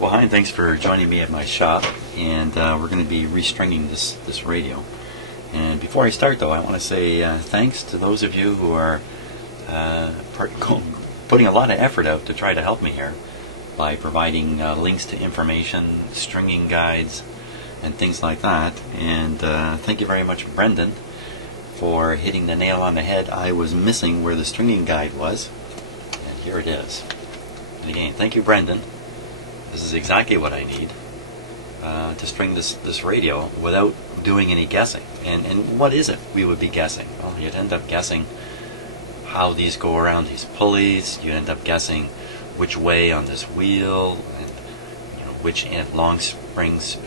Well, hi, and thanks for joining me at my shop. And we're going to be restringing this radio. And before I start, though, I want to say thanks to those of you who are putting a lot of effort out to try to help me here by providing links to information, stringing guides, and things like that. And thank you very much, Brendan, for hitting the nail on the head. I was missing where the stringing guide was, and here it is. And again, thank you, Brendan. This is exactly what I need to string this radio without doing any guessing. And what is it we would be guessing? Well, you'd end up guessing how these go around these pulleys. You'd end up guessing which way on this wheel, and which long springs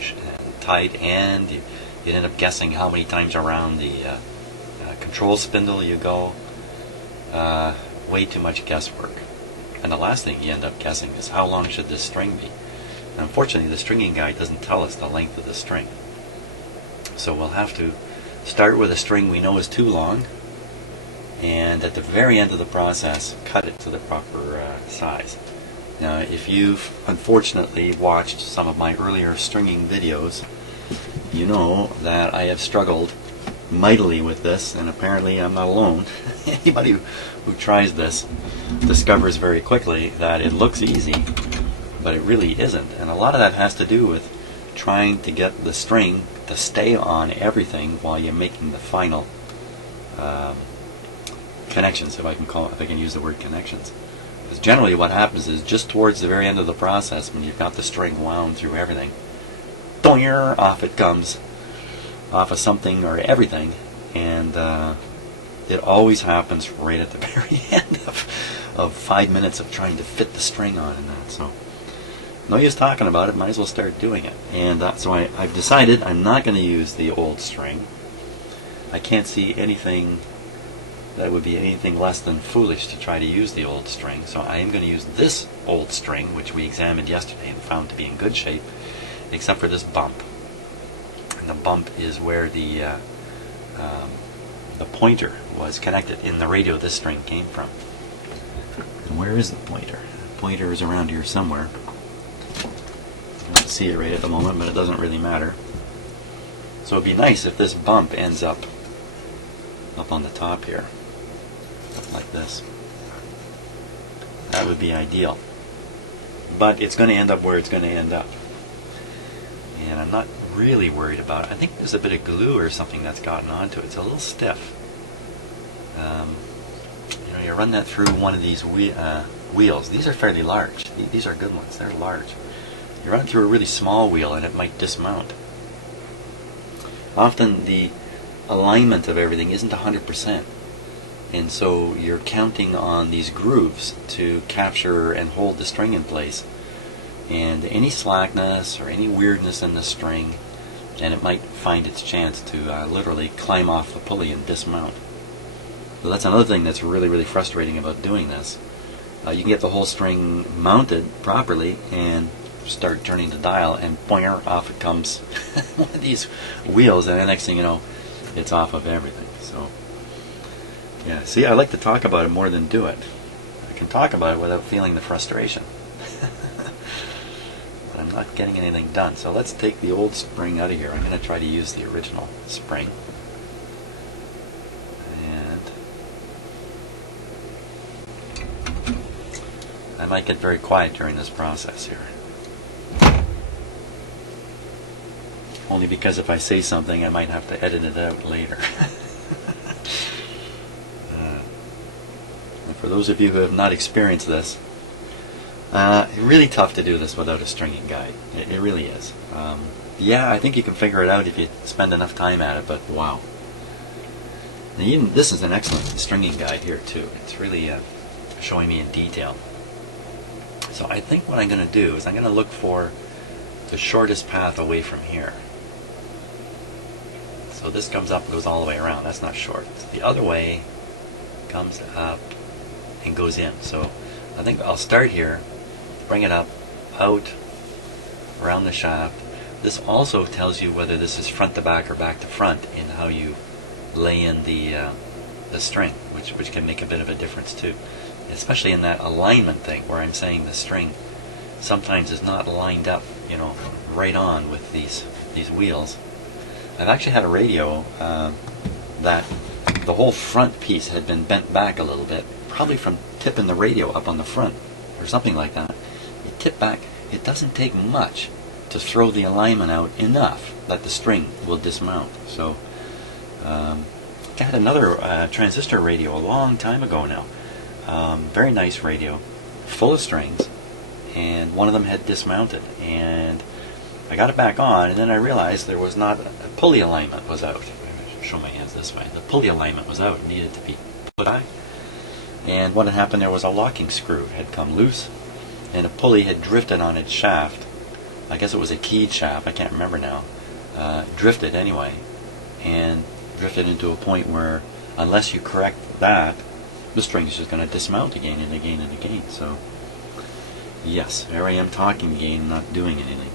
tight end. You'd end up guessing how many times around the control spindle you go. Way too much guesswork. And the last thing you end up guessing is how long should this string be. And unfortunately, the stringing guide doesn't tell us the length of the string. So we'll have to start with a string we know is too long, and at the very end of the process, cut it to the proper size. Now, if you've unfortunately watched some of my earlier stringing videos, you know that I have struggled mightily with this, and apparently I'm not alone. Anybody who tries this discovers very quickly that it looks easy, but it really isn't. And a lot of that has to do with trying to get the string to stay on everything while you're making the final connections, if I can use the word connections. Because generally what happens is just towards the very end of the process, when you've got the string wound through everything, off it comes, off of something or everything, and it always happens right at the very end of 5 minutes of trying to fit the string on and that. So no use talking about it, might as well start doing it. And so I've decided I'm not going to use the old string. I can't see anything that would be anything less than foolish to try to use the old string. So I am going to use this old string, which we examined yesterday and found to be in good shape, except for this bump. And the bump is where the pointer was connected in the radio this string came from. And where is the pointer? The pointer is around here somewhere. I don't see it right at the moment, but it doesn't really matter. So it'd be nice if this bump ends up on the top here, like this. That would be ideal. But it's going to end up where it's going to end up. And I'm not really worried about it. I think there's a bit of glue or something that's gotten onto it. It's a little stiff. You run that through one of these wheels. These are fairly large. These are good ones. They're large. You run it through a really small wheel and it might dismount. Often the alignment of everything isn't 100%. And so you're counting on these grooves to capture and hold the string in place. And any slackness or any weirdness in the string, and it might find its chance to literally climb off the pulley and dismount. So that's another thing that's really, really frustrating about doing this. You can get the whole string mounted properly and start turning the dial, and boing, off it comes one of these wheels, and the next thing you know, it's off of everything. So, yeah, see, I like to talk about it more than do it. I can talk about it without feeling the frustration. But I'm not getting anything done. So let's take the old spring out of here. I'm going to try to use the original spring. And I might get very quiet during this process here. Only because if I say something, I might have to edit it out later. And for those of you who have not experienced this, it's really tough to do this without a stringing guide. It really is. Yeah, I think you can figure it out if you spend enough time at it, but wow. And even this is an excellent stringing guide here too. It's really showing me in detail. So I think what I'm going to do is I'm going to look for the shortest path away from here. So this comes up and goes all the way around. That's not short. The other way comes up and goes in. So I think I'll start here, bring it up, out, around the shaft. This also tells you whether this is front to back or back to front in how you lay in the string, which can make a bit of a difference too. Especially in that alignment thing where I'm saying the string sometimes is not lined up, you know, right on with these wheels. I've actually had a radio that the whole front piece had been bent back a little bit, probably from tipping the radio up on the front or something like that. You tip back, it doesn't take much to throw the alignment out enough that the string will dismount. So I had another transistor radio a long time ago now. Very nice radio, full of strings, and one of them had dismounted, and I got it back on, and then I realized there was not, a pulley alignment was out. I'll show my hands this way. The pulley alignment was out, it needed to be put on. And what had happened, there was a locking screw had come loose, and a pulley had drifted on its shaft. I guess it was a keyed shaft, I can't remember now. Drifted anyway, and drifted into a point where, unless you correct that, the string is just going to dismount again and again and again. So, yes, here I am talking again, not doing anything.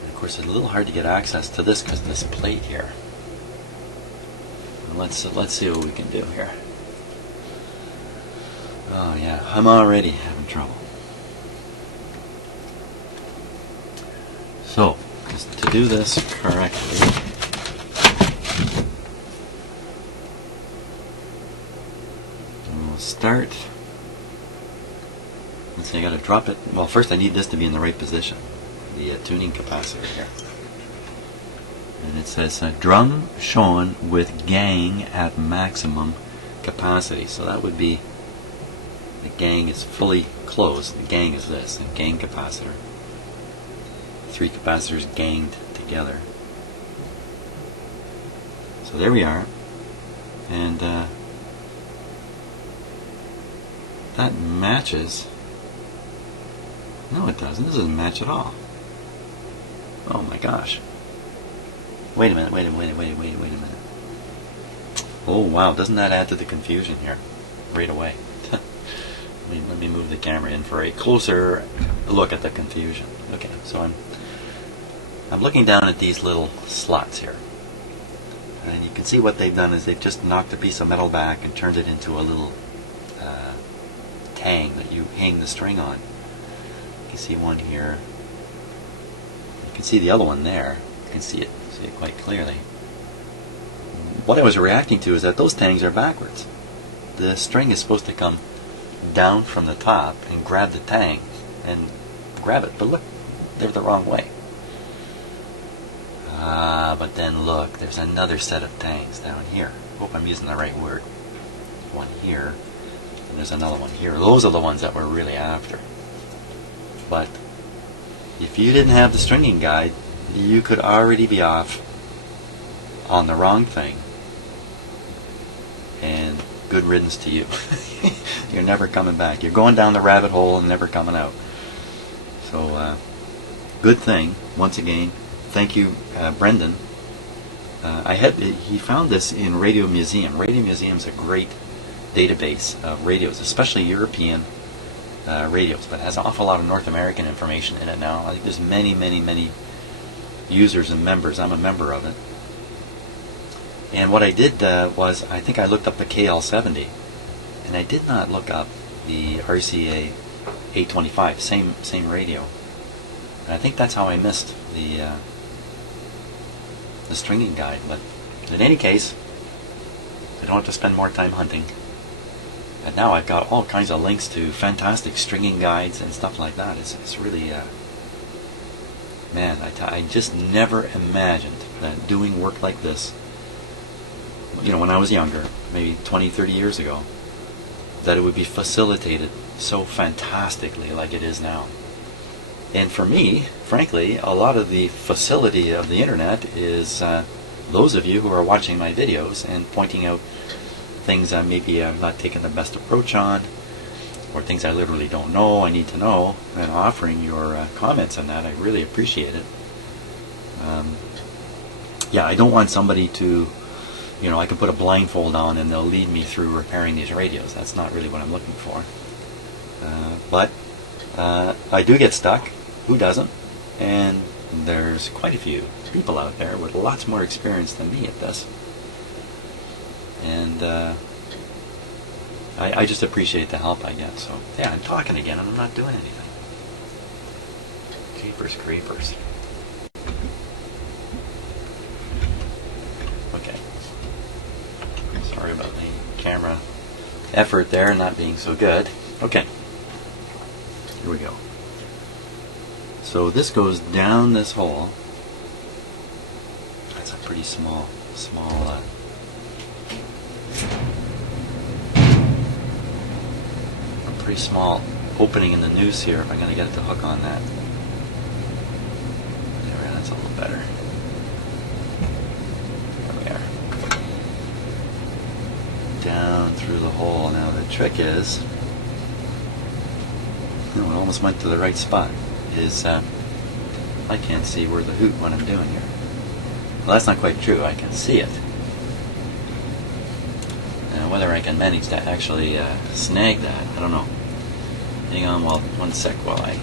And of course, it's a little hard to get access to this because of this plate here. Let's see what we can do here. Oh yeah, I'm already having trouble. So, just to do this correctly, we'll start. Let's see, I gotta drop it. Well, first I need this to be in the right position. The tuning capacitor here. And it says drum shown with gang at maximum capacity. So that would be, the gang is fully closed. The gang is this, a gang capacitor. 3 capacitors ganged together. So there we are. And that matches. No, it doesn't. This doesn't match at all. Oh my gosh. Wait a minute. Oh wow, doesn't that add to the confusion here? Right away. Let me move the camera in for a closer look at the confusion. Okay, so I'm looking down at these little slots here. And you can see what they've done is they've just knocked a piece of metal back and turned it into a little tang that you hang the string on. You can see one here. You can see the other one there. You can see it quite clearly. What I was reacting to is that those tangs are backwards. The string is supposed to come down from the top and grab the tang and grab it. But look, they're the wrong way. But then look, there's another set of tangs down here. Hope I'm using the right word. One here, and there's another one here. Those are the ones that we're really after. But if you didn't have the stringing guide, you could already be off on the wrong thing. And good riddance to you. You're never coming back. You're going down the rabbit hole and never coming out. So, good thing, once again. Thank you, Brendan. He found this in Radio Museum. Radio Museum's a great database of radios, especially European radios, but it has an awful lot of North American information in it now. I think there's many users and members. I'm a member of it. And what I did was, I think I looked up the KL70, and I did not look up the RCA A25, same radio. And I think that's how I missed the stringing guide. But in any case, I don't have to spend more time hunting. And now I've got all kinds of links to fantastic stringing guides and stuff like that. It's really, man, I just never imagined that doing work like this, you know, when I was younger, maybe 20, 30 years ago, that it would be facilitated so fantastically like it is now. And for me, frankly, a lot of the facility of the internet is those of you who are watching my videos and pointing out things that maybe I'm not taking the best approach on, or things I literally don't know, I need to know, and offering your comments on that. I really appreciate it. Yeah, I don't want somebody to, you know, I can put a blindfold on and they'll lead me through repairing these radios. That's not really what I'm looking for. But I do get stuck. Who doesn't? And there's quite a few people out there with lots more experience than me at this. And I just appreciate the help I get. So yeah, I'm talking again and I'm not doing anything. Jeepers creepers. Okay. Sorry about the camera effort there not being so good. Okay. Here we go. So this goes down this hole. That's a pretty small pretty small opening in the noose here if I'm going to get it to hook on that. There we go, that's a little better. There we are. Down through the hole. Now the trick is, it almost went to the right spot, is I can't see where the hoot what I'm doing here. Well, that's not quite true. I can see it. Now, whether I can manage to actually snag that, I don't know. Hang on one sec while I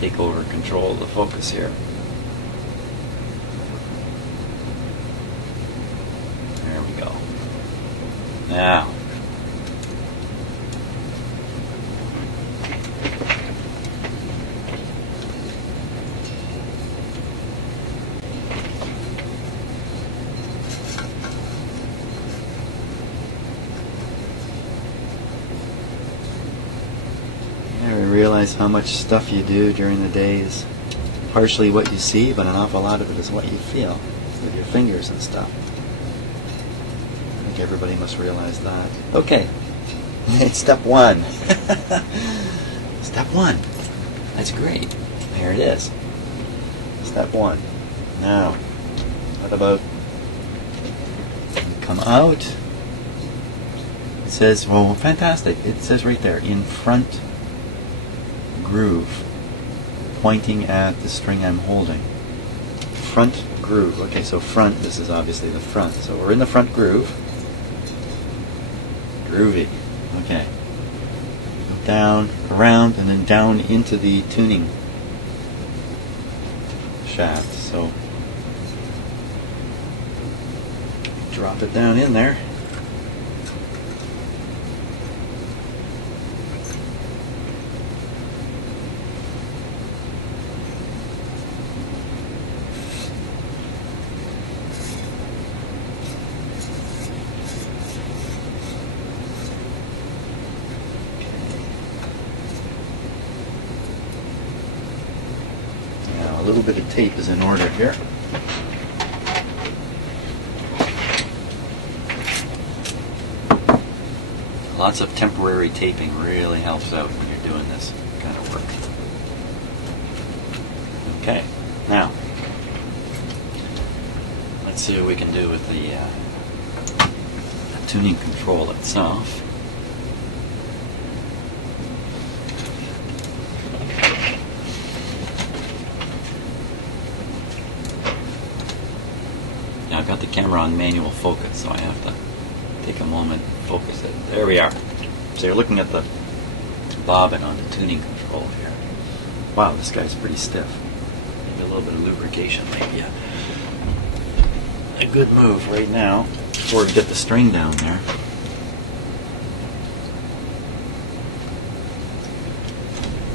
take over control of the focus here. There we go. Now, realize how much stuff you do during the day is partially what you see, but an awful lot of it is what you feel with your fingers and stuff. I think everybody must realize that. Okay, it's step one. Step one. That's great. There it is. Step one. Now, what about you come out? It says, well, fantastic. It says right there, in front groove, pointing at the string I'm holding. Front groove. Okay, so front, this is obviously the front. So we're in the front groove. Groovy. Okay. Go down, around, and then down into the tuning shaft. So drop it down in there. A little bit of tape is in order here. Lots of temporary taping really helps out when you're doing this kind of work. Okay, now let's see what we can do with the tuning control itself. I've got the camera on manual focus, so I have to take a moment and focus it. There we are. So you're looking at the bobbin on the tuning control here. Wow, this guy's pretty stiff. Maybe a little bit of lubrication might be a good move right now before we get the string down there.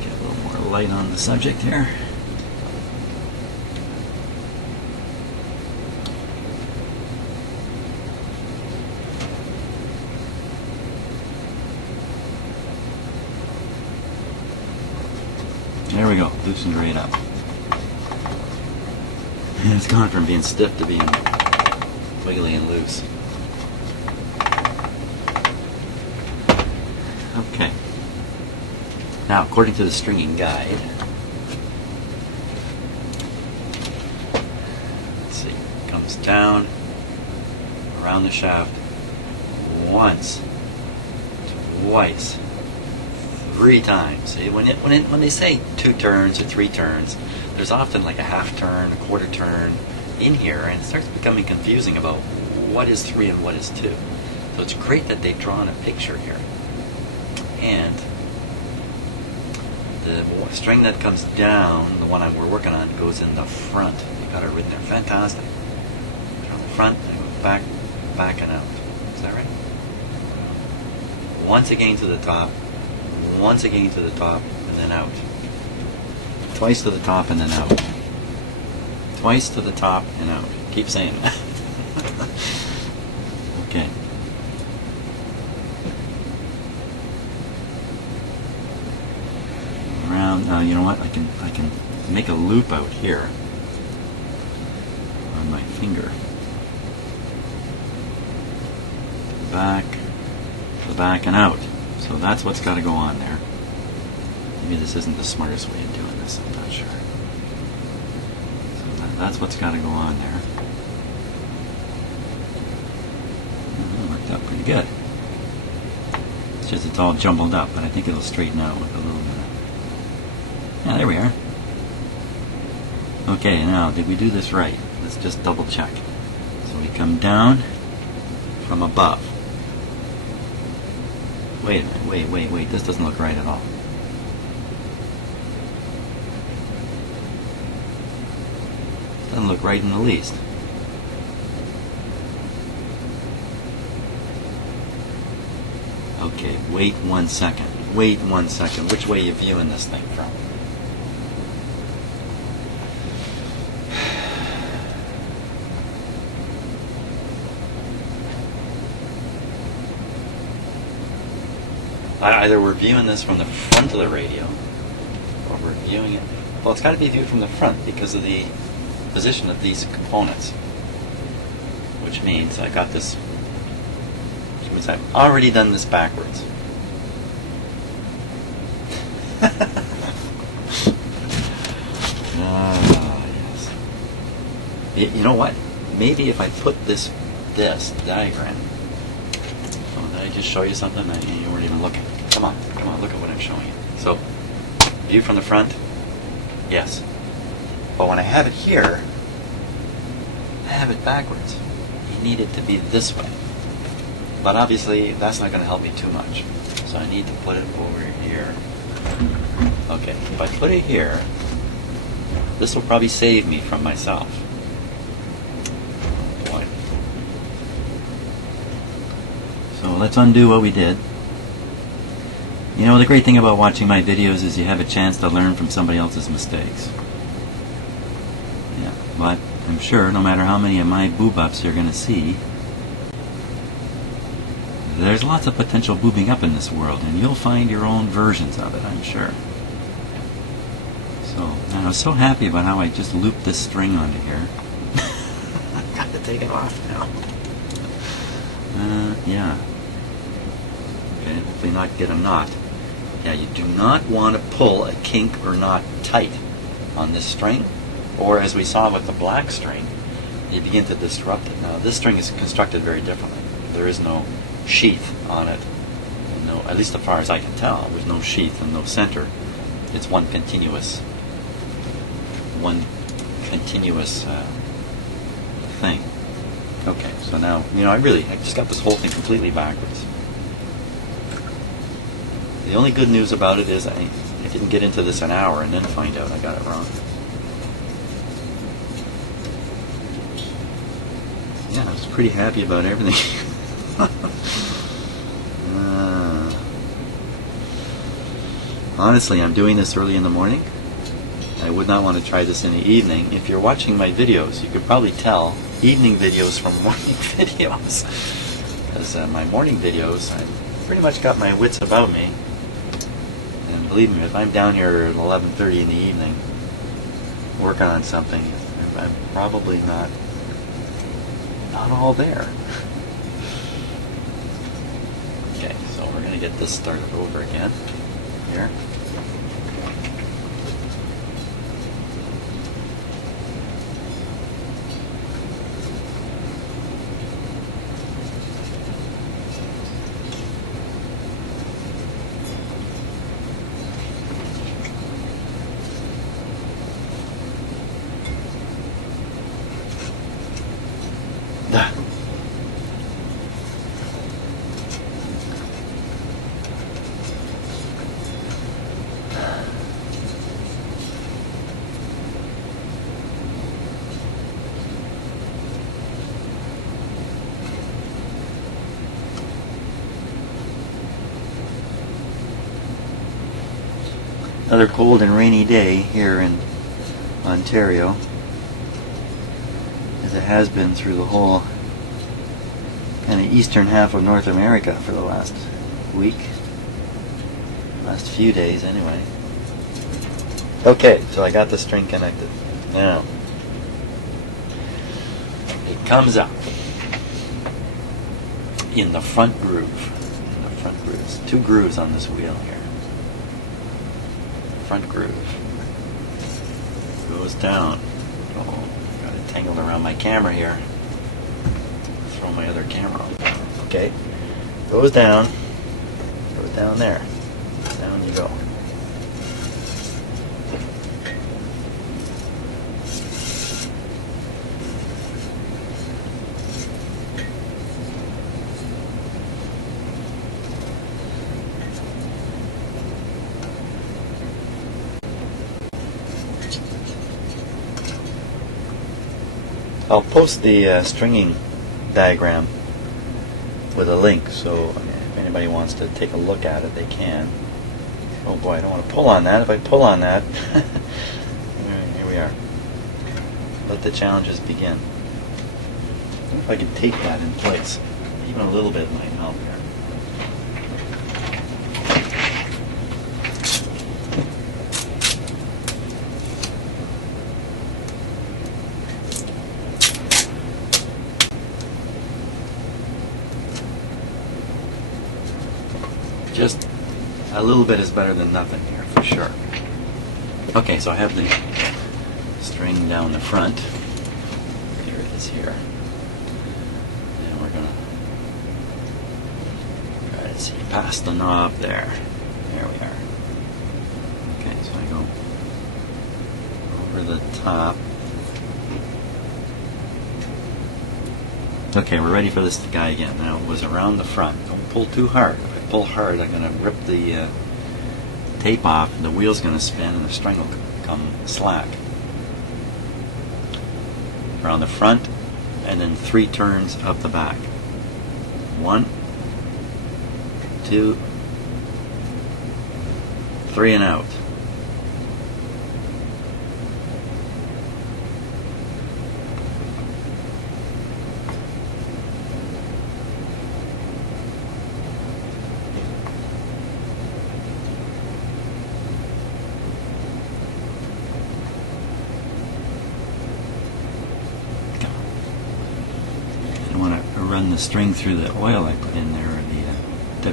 Get a little more light on the subject here. There we go, loosened right up. And it's gone from being stiff to being wiggly and loose. Okay. Now, according to the stringing guide, let's see, it comes down around the shaft once, twice, 3 times. See, when they say 2 turns or 3 turns, there's often like a half turn, a quarter turn in here, and it starts becoming confusing about what is 3 and what is 2. So it's great that they've drawn a picture here. And the string that comes down, the one we're working on, goes in the front. You got it written there. Fantastic. From the front, and I go back and out. Is that right? once again to the top, once again to the top, and then out. Twice to the top and then out. Twice to the top and out. Keep saying that. Okay. Around. Now, you know what? I can make a loop out here on my finger. To the back and out. So that's what's got to go on there. Maybe this isn't the smartest way of doing this, I'm not sure. So that's what's got to go on there. That worked out pretty good. It's just it's all jumbled up, but I think it'll straighten out with a little bit of... Yeah, there we are. Okay, now, did we do this right? Let's just double check. So we come down from above. Wait a minute, wait, this doesn't look right at all. Doesn't look right in the least. Okay, wait 1 second. Wait 1 second. Which way are you viewing this thing from? Either we're viewing this from the front of the radio, or we're viewing it... Well, it's got to be viewed from the front because of the position of these components. Which means I got this... Which means I've already done this backwards. Yes. You know what? Maybe if I put this diagram... Oh, did I just show you something? You weren't even looking. Come on, look at what I'm showing you. So, view from the front, yes. But when I have it here, I have it backwards. You need it to be this way. But obviously, that's not going to help me too much. So I need to put it over here. Okay, if I put it here, this will probably save me from myself. Boy. So let's undo what we did. You know, the great thing about watching my videos is you have a chance to learn from somebody else's mistakes. Yeah, but I'm sure no matter how many of my boob-ups you're going to see, there's lots of potential boobing up in this world, and you'll find your own versions of it, I'm sure. So, and I was so happy about how I just looped this string onto here. I've got to take it off now. Yeah. Okay, hopefully not get a knot. Yeah, you do not want to pull a kink or knot tight on this string, or as we saw with the black string, you begin to disrupt it. Now, this string is constructed very differently. There is no sheath on it. No, at least as far as I can tell, there's no sheath and no center. It's one continuous thing. Okay, so now, I just got this whole thing completely backwards. The only good news about it is I didn't get into this an hour and then find out I got it wrong. Yeah, I was pretty happy about everything. Honestly, I'm doing this early in the morning. I would not want to try this in the evening. If you're watching my videos, you could probably tell evening videos from morning videos. Because my morning videos, I've pretty much got my wits about me. And believe me, if I'm down here at 11:30 in the evening working on something, I'm probably not all there. Okay, so we're going to get this started over again here. Another cold and rainy day here in Ontario, as it has been through the whole kind of eastern half of North America for the last week, last few days anyway. Okay, so I got the string connected. Now, it comes up in the front groove. In the front grooves. 2 grooves on this wheel here. Front groove. Goes down. Oh, got it tangled around my camera here. Throw my other camera on. Okay. Goes down. Goes down there. Down you go. I'll post the stringing diagram with a link, so if anybody wants to take a look at it, they can. Oh boy, I don't want to pull on that. If I pull on that, here we are. Let the challenges begin. If I could tape that in place, even a little bit might help here. Just a little bit is better than nothing here, for sure. Okay, so I have the string down the front. Here it is here. And we're going to try to see past the knob there. There we are. Okay, so I go over the top. Okay, we're ready for this guy again. Now, it was around the front. Don't pull too hard. Pull hard, I'm going to rip the tape off, and the wheel's going to spin and the string will come slack. Around the front, and then 3 turns up the back. 1, 2, 3 and out. Run the string through the oil I put in there, or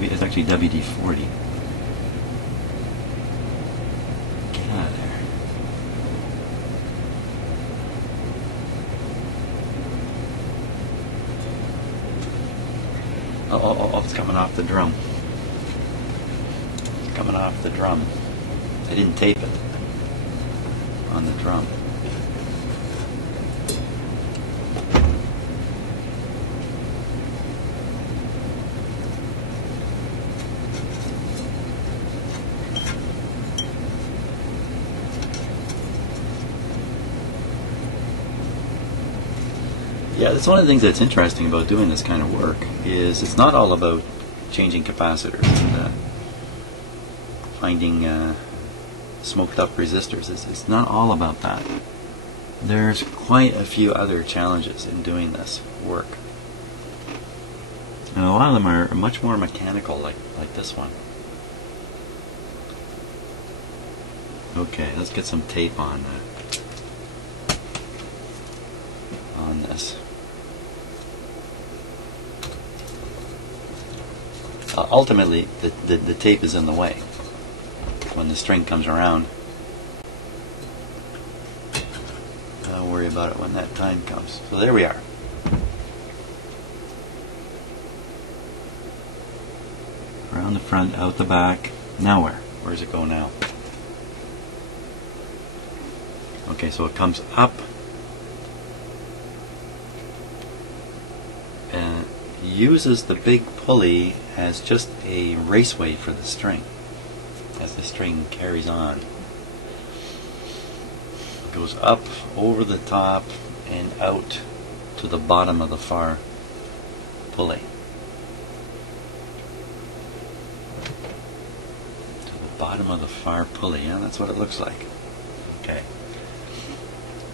it's actually WD-40. Get out of there. Oh, it's coming off the drum. It's coming off the drum. I didn't tape it on the drum. Yeah, that's one of the things that's interesting about doing this kind of work, is it's not all about changing capacitors and finding smoked up resistors. It's not all about that. There's quite a few other challenges in doing this work. And a lot of them are much more mechanical, like this one. Okay, let's get some tape on this. Ultimately, the tape is in the way when the string comes around. I'll worry about it when that time comes. So there we are. Around the front, out the back. Now where? Where does it go now? Okay, so it comes up and uses the big pulley as just a raceway for the string as the string carries on. It goes up over the top and out to the bottom of the far pulley. To the bottom of the far pulley. Yeah, that's what it looks like. Okay.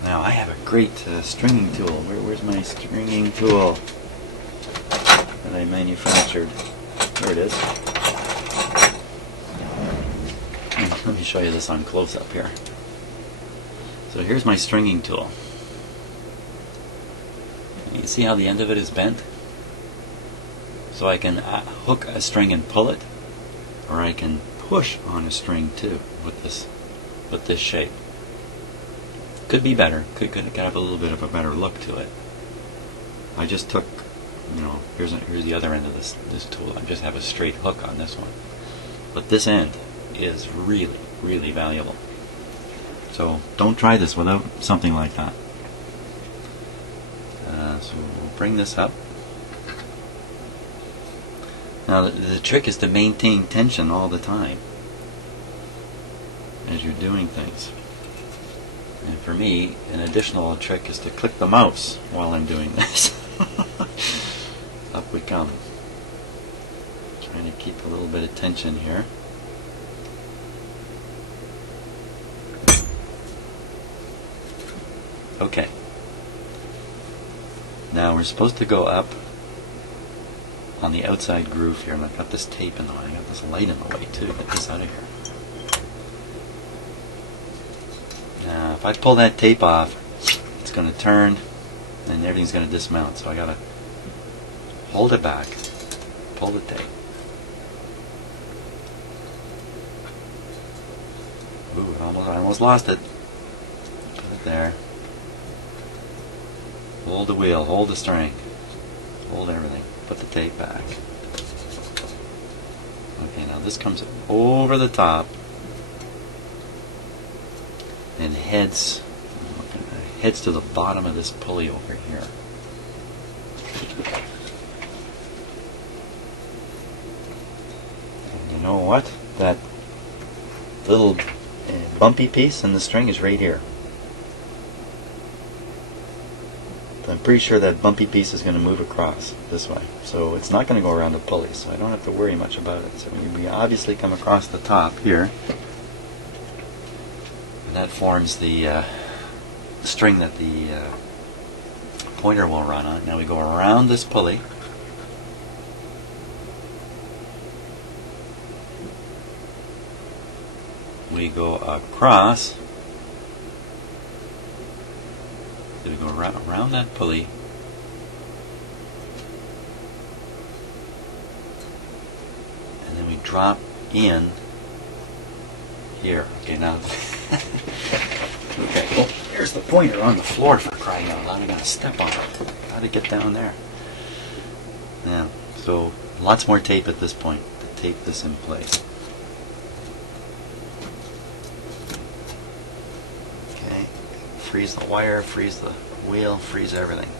Now I have a great stringing tool. Where's my stringing tool that I manufactured? There it is. Let me show you this on close up here. So here's my stringing tool. You see how the end of it is bent? So I can hook a string and pull it, or I can push on a string too with this shape. Could be better. Could have a little bit of a better look to it. I just took, here's the other end of this tool. I just have a straight hook on this one, but this end is really, really valuable. So don't try this without something like that. So we'll bring this up. Now the trick is to maintain tension all the time as you're doing things. And for me, an additional trick is to click the mouse while I'm doing this. Up we come. Trying to keep a little bit of tension here. Okay. Now we're supposed to go up on the outside groove here, and I've got this tape in the way. I got this light in the way too. Get this out of here. Now, if I pull that tape off, it's going to turn, and everything's going to dismount. So I got to hold it back, pull the tape. Ooh, I almost lost it. Put it there. Hold the wheel, hold the string, hold everything. Put the tape back. Okay, now this comes over the top and heads to the bottom of this pulley over here. And you know what? That little bumpy piece in the string is right here. I'm pretty sure that bumpy piece is going to move across this way. So it's not going to go around the pulley, so I don't have to worry much about it. So we obviously come across the top here. And that forms the string that the pointer will run on. Now we go around this pulley. We go across. We go around that pulley, and then we drop in here. Okay, now okay, well, here's the pointer on the floor, for crying out loud. I'm gonna step on it. Gotta get down there. Now, so lots more tape at this point to tape this in place. Freeze the wire, freeze the wheel, freeze everything.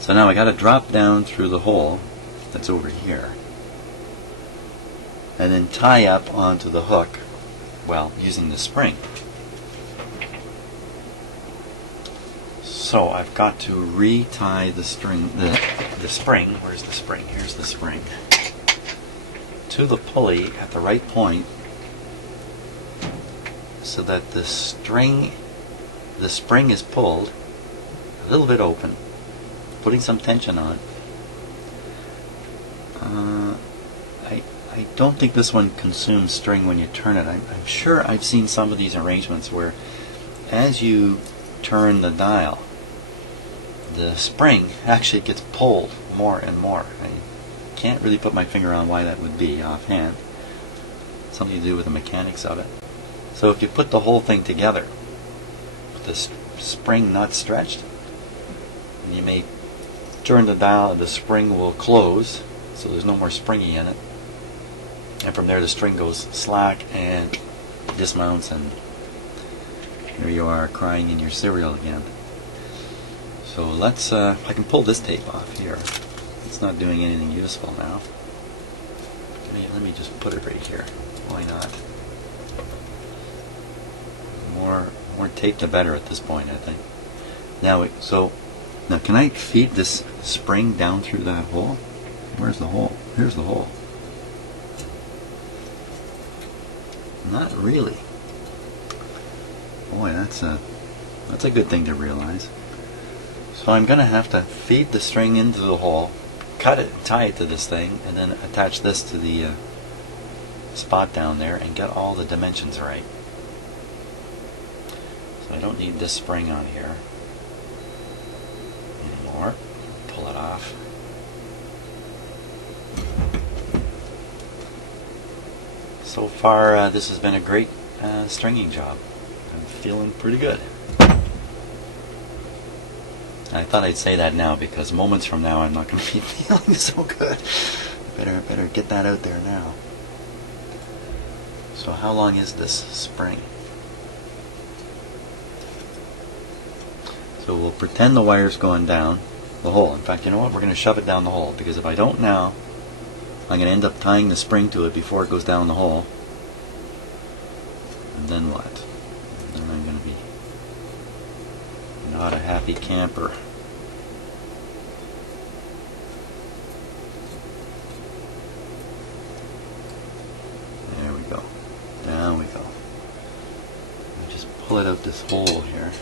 So now I got to drop down through the hole that's over here and then tie up onto the hook, well, using the spring. So I've got to retie the string, the spring. Where's the spring? Here's the spring. To the pulley at the right point, so that the spring is pulled a little bit open, putting some tension on. I don't think this one consumes string when you turn it. I'm sure I've seen some of these arrangements where as you turn the dial, the spring actually gets pulled more and more. I can't really put my finger on why that would be offhand. Something to do with the mechanics of it. So if you put the whole thing together, with the spring not stretched, and you may turn the dial, the spring will close, so there's no more springy in it. And from there the string goes slack and dismounts, and here you are crying in your cereal again. So let's, I can pull this tape off here. It's not doing anything useful now. Let me just put it right here. Why not? More tape the better at this point, I think. Now, so Now, can I feed this spring down through that hole? Where's the hole? Here's the hole. Not really. Boy, that's a good thing to realize. So I'm going to have to feed the string into the hole, cut it, tie it to this thing, and then attach this to the spot down there and get all the dimensions right. So I don't need this spring on here anymore. Pull it off. So far, this has been a great stringing job. I'm feeling pretty good. I thought I'd say that now because moments from now I'm not going to be feeling so good. Better get that out there now. So how long is this spring? So we'll pretend the wire's going down the hole. In fact, you know what? We're going to shove it down the hole, because if I don't now, I'm going to end up tying the spring to it before it goes down the hole. And then what? Then I'm going to be not a happy camper. There we go. Down we go. Just pull it out this hole here.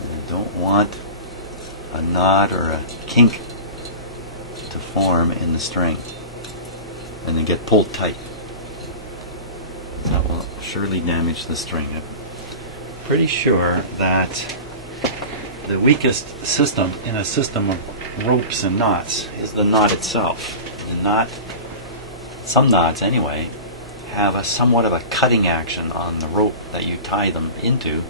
And I don't want a knot or a kink to form in the string and then get pulled tight. That will surely damage the string. I'm pretty sure that the weakest system in a system of ropes and knots is the knot itself. The knot, some knots anyway, have a somewhat of a cutting action on the rope that you tie them into,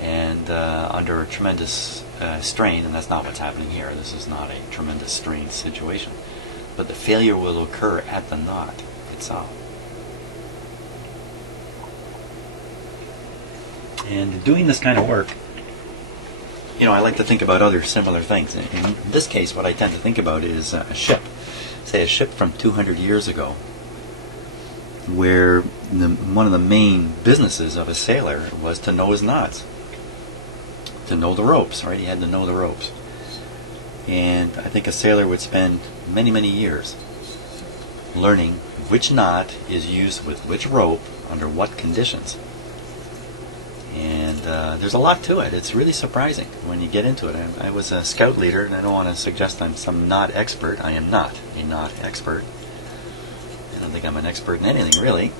and under a tremendous strain, and that's not what's happening here. This is not a tremendous strain situation, but the failure will occur at the knot itself. And doing this kind of work, you know, I like to think about other similar things. In this case, what I tend to think about is a ship. Say a ship from 200 years ago, where one of the main businesses of a sailor was to know his knots, to know the ropes, right? He had to know the ropes. And I think a sailor would spend many, many years learning which knot is used with which rope under what conditions. And there's a lot to it. It's really surprising when you get into it. I was a scout leader, and I don't want to suggest I'm some knot expert. I am not a knot expert. I don't think I'm an expert in anything, really.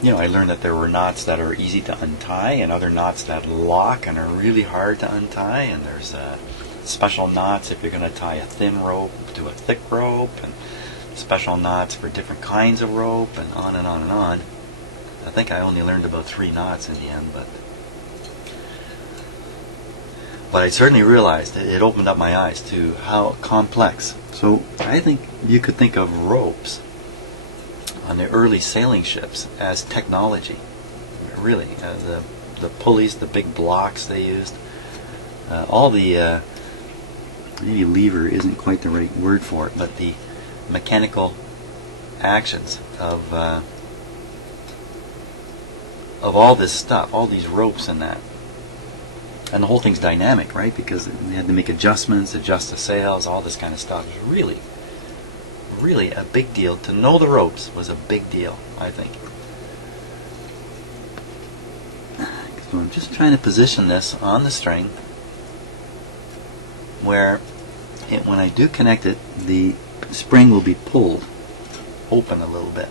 You know, I learned that there were knots that are easy to untie and other knots that lock and are really hard to untie, and there's special knots if you're going to tie a thin rope to a thick rope, and special knots for different kinds of rope, and on and on and on. I think I only learned about 3 knots in the end, but I certainly realized it opened up my eyes to how complex. So I think you could think of ropes on the early sailing ships as technology. Really, the pulleys, the big blocks they used, all the maybe lever isn't quite the right word for it, but the mechanical actions of all this stuff, all these ropes and that. And the whole thing's dynamic, right? Because they had to make adjustments, adjust the sails, all this kind of stuff. It was really, really a big deal. To know the ropes was a big deal, I think. So I'm just trying to position this on the string where when I do connect it, the spring will be pulled open a little bit.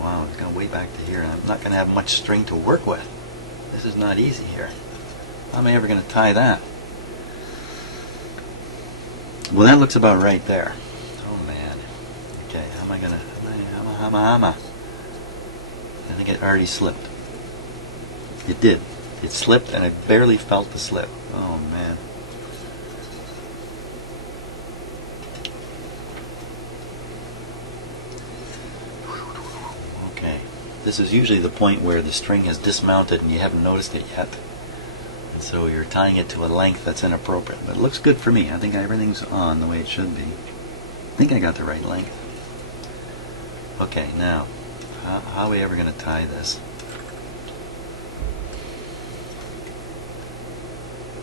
Wow, it's going way back to here, and I'm not going to have much string to work with. This is not easy here. How am I ever going to tie that? Well, that looks about right there. Oh man. Okay, how am I going to... I think it already slipped. It did. It slipped, and I barely felt the slip. Oh man. Okay. This is usually the point where the string has dismounted and you haven't noticed it yet. And so you're tying it to a length that's inappropriate. But it looks good for me. I think everything's on the way it should be. think I got the right length. Okay, now, how are we ever going to tie this?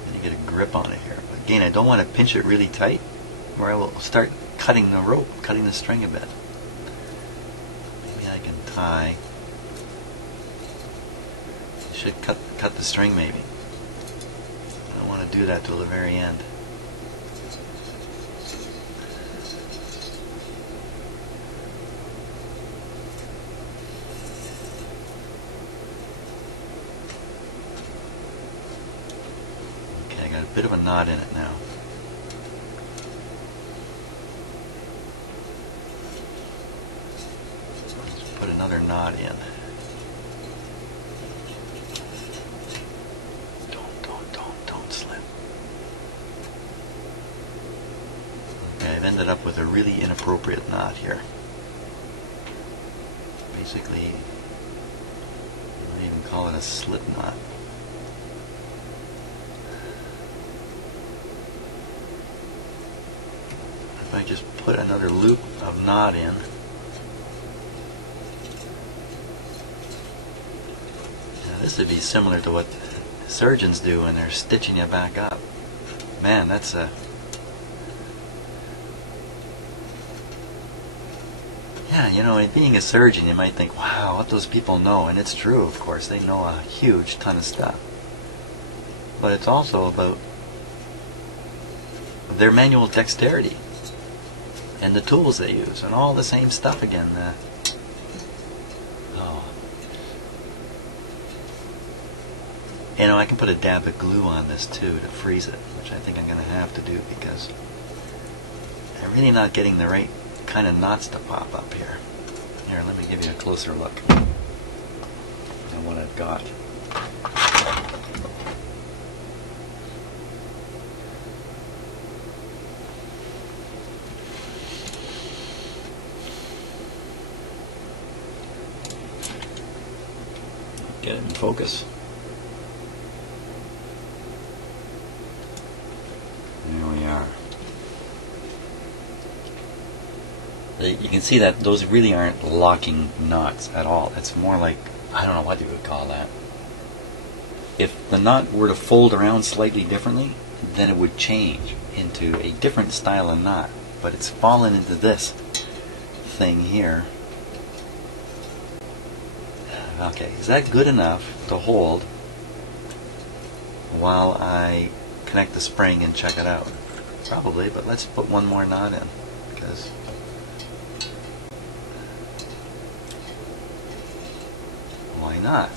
I'm going to get a grip on it here. Again, I don't want to pinch it really tight, or I will start cutting the rope, cutting the string a bit. Maybe I can tie. I should cut the string maybe. I don't want to do that till the very end. Okay, I got a bit of a knot in it now. Let's put another knot in. Don't slip. Okay, I've ended up with a really inappropriate knot here. Basically, I wouldn't even call it a slip knot. If I just put another loop of knot in, now this would be similar to what surgeons do when they're stitching you back up. Man, that's a... Yeah, you know, being a surgeon, you might think, wow, what those people know. And it's true, of course. They know a huge ton of stuff. But it's also about their manual dexterity and the tools they use and all the same stuff again. You know, I can put a dab of glue on this too to freeze it, which I think I'm going to have to do because I'm really not getting the right kind of knots to pop up here. Here, let me give you a closer look at what I've got. Get it in focus. There we are. You can see that those really aren't locking knots at all. It's more like, I don't know what you would call that. If the knot were to fold around slightly differently, then it would change into a different style of knot. But it's fallen into this thing here. Okay, is that good enough to hold while I connect the spring and check it out? Probably, but let's put one more knot in, because why not?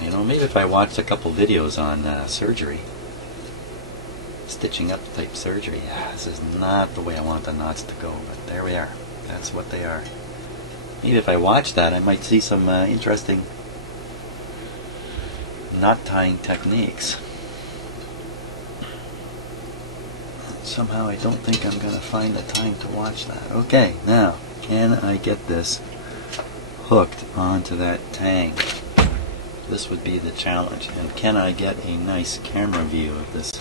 You know, maybe if I watched a couple videos on surgery, stitching up type surgery, this is not the way I want the knots to go, but there we are. That's what they are. Maybe if I watched that, I might see some interesting knot tying techniques. Somehow I don't think I'm going to find the time to watch that. Okay, now, can I get this hooked onto that tang? This would be the challenge. And can I get a nice camera view of this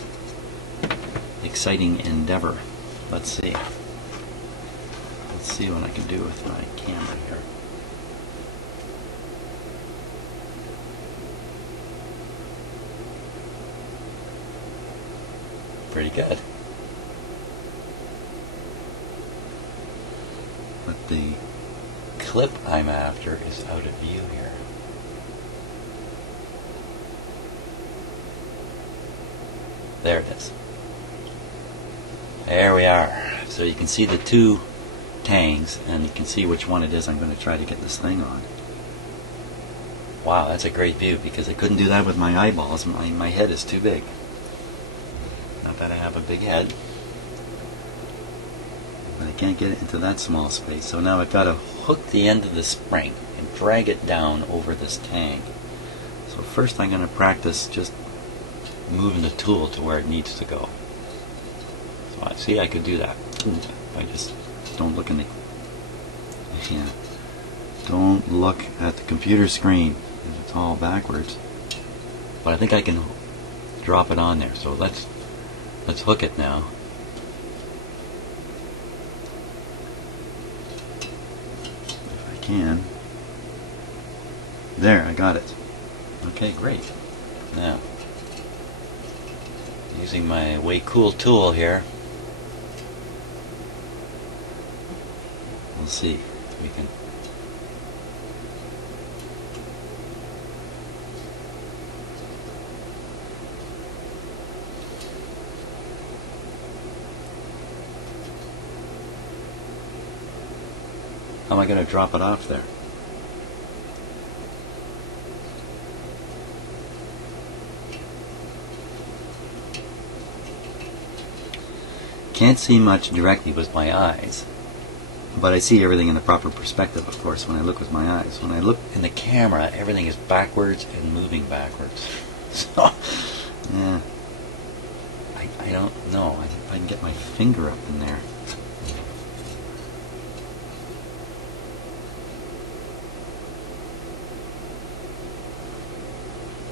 exciting endeavor? Let's see. Let's see what I can do with my camera here. Pretty good. But the clip I'm after is out of view here. There it is. There we are. So you can see the two tangs, and you can see which one it is I'm going to try to get this thing on. Wow, that's a great view, because I couldn't do that with my eyeballs. My head is too big. Not that I have a big head, but I can't get it into that small space. So now I've got to hook the end of the spring and drag it down over this tang. So first I'm going to practice just moving the tool to where it needs to go. So I see I could do that. I just don't look in the... Yeah. Don't look at the computer screen. It's all backwards. But I think I can drop it on there. So let's hook it now. If I can. There, I got it. Okay, great. Now, using my way cool tool here, we'll see if we can. How am I going to drop it off there? Can't see much directly with my eyes, but I see everything in the proper perspective, of course, when I look with my eyes. When I look in the camera, everything is backwards and moving backwards. So, yeah, I don't know if I can get my finger up in there.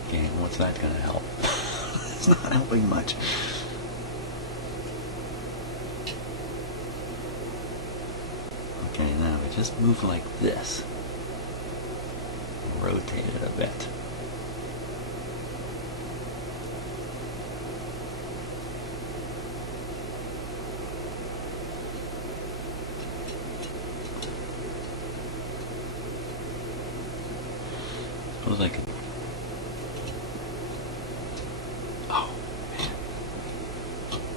Okay, what's that going to help? It's not helping much. Okay, now we just move like this. Rotate it a bit. Suppose I could. Oh, man.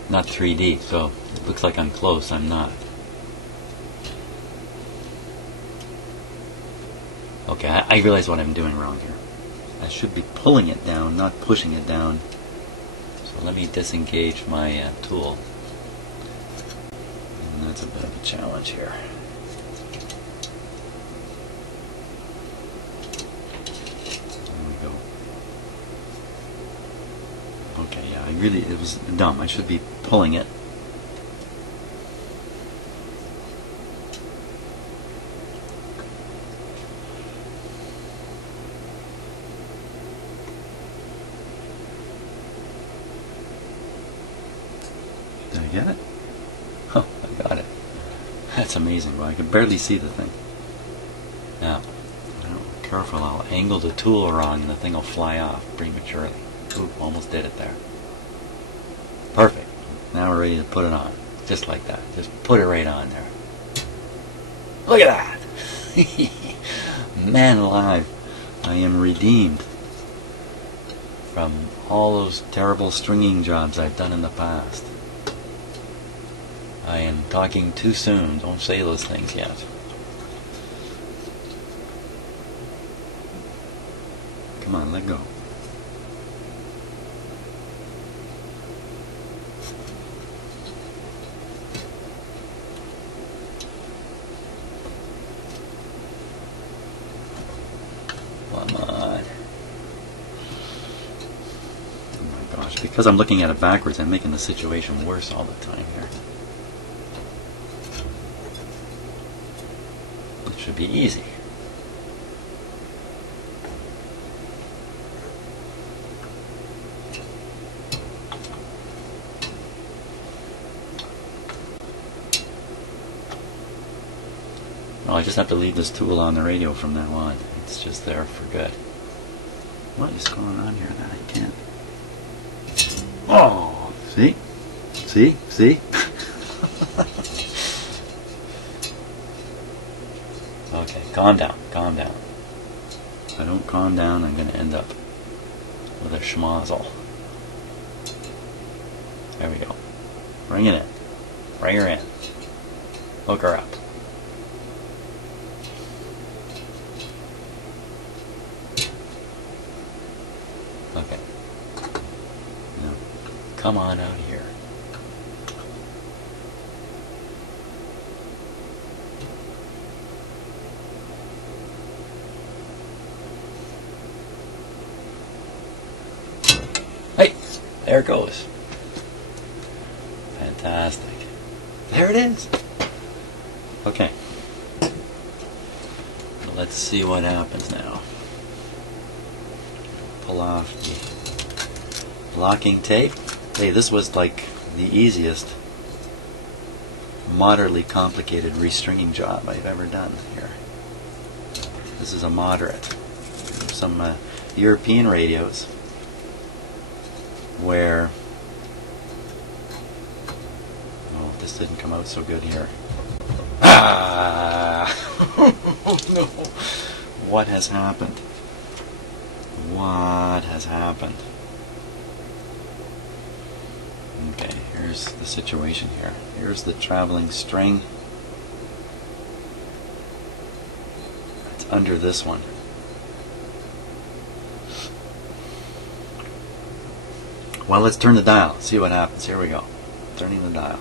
Not 3D, so it looks like I'm close. I'm not. Okay, I realize what I'm doing wrong here. I should be pulling it down, not pushing it down. So let me disengage my tool. And that's a bit of a challenge here. There we go. Okay, yeah, it was dumb. I should be pulling it. Did I get it? Oh, I got it. That's amazing. Well, I could barely see the thing. Now, careful, I'll angle the tool wrong and the thing will fly off prematurely. Ooh, almost did it there. Perfect. Now we're ready to put it on. Just like that. Just put it right on there. Look at that! Man alive, I am redeemed from all those terrible stringing jobs I've done in the past. I am talking too soon. Don't say those things yet. Come on, let go. Come on. Oh my gosh, because I'm looking at it backwards, I'm making the situation worse all the time here. It should be easy. Well, I just have to leave this tool on the radio from now on. It's just there for good. What is going on here that I can't? Oh, see? See? See? Okay, calm down, calm down. If I don't calm down, I'm going to end up with a schmozzle. There we go. Bring it in. Bring her in. Hook her up. Okay. Now, come on out here. Hey, there it goes. Fantastic. There it is. Okay. let's see what happens now. Pull off the locking tape. Hey, this was like the easiest, moderately complicated restringing job I've ever done here. This is a moderate. Some European radios where, oh, this didn't come out so good here. Ah! Oh no! What has happened? What has happened? Okay, here's the situation here. Here's the traveling string. It's under this one. Well, let's turn the dial. See what happens. Here we go. Turning the dial.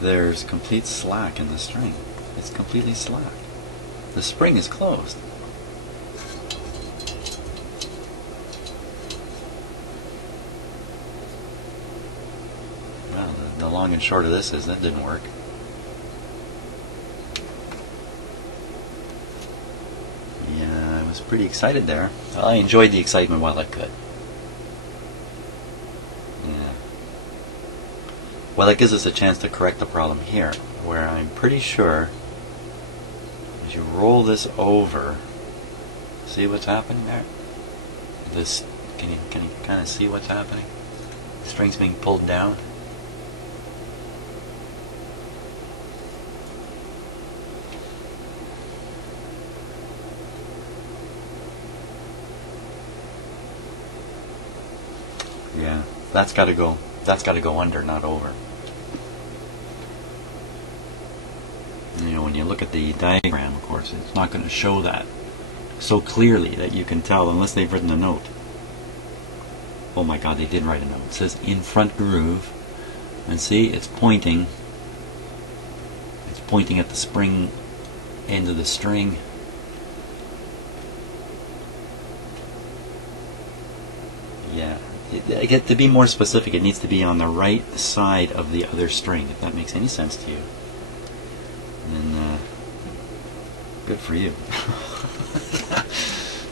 There's complete slack in the string. It's completely slack. The spring is closed. Well, the long and short of this is that didn't work. Yeah, I was pretty excited there. Well, I enjoyed the excitement while I could. Yeah. Well, that gives us a chance to correct the problem here, where I'm pretty sure as you roll this over, see what's happening there? This, can you kind of see what's happening? The string's being pulled down. Yeah, that's got to go. That's got to go under, not over. You know, when you look at the diagram, of course, it's not going to show that so clearly that you can tell unless they've written a note. Oh my God, they did write a note. It says in front groove, and see, it's pointing. It's pointing at the spring end of the string. Yeah. To be more specific, it needs to be on the right side of the other string, if that makes any sense to you. And good for you.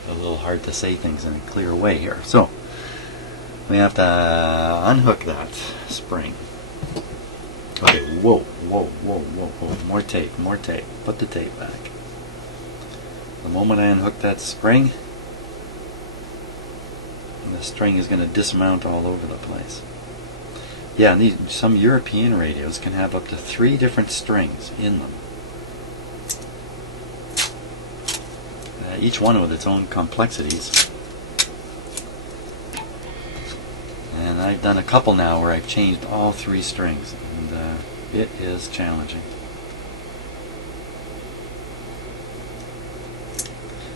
A little hard to say things in a clear way here. So, we have to unhook that spring. Okay, whoa. More tape. Put the tape back. The moment I unhook that spring, the string is going to dismount all over the place. Yeah, some European radios can have up to 3 different strings in them. Each one with its own complexities. And I've done a couple now where I've changed all 3 strings, and it is challenging.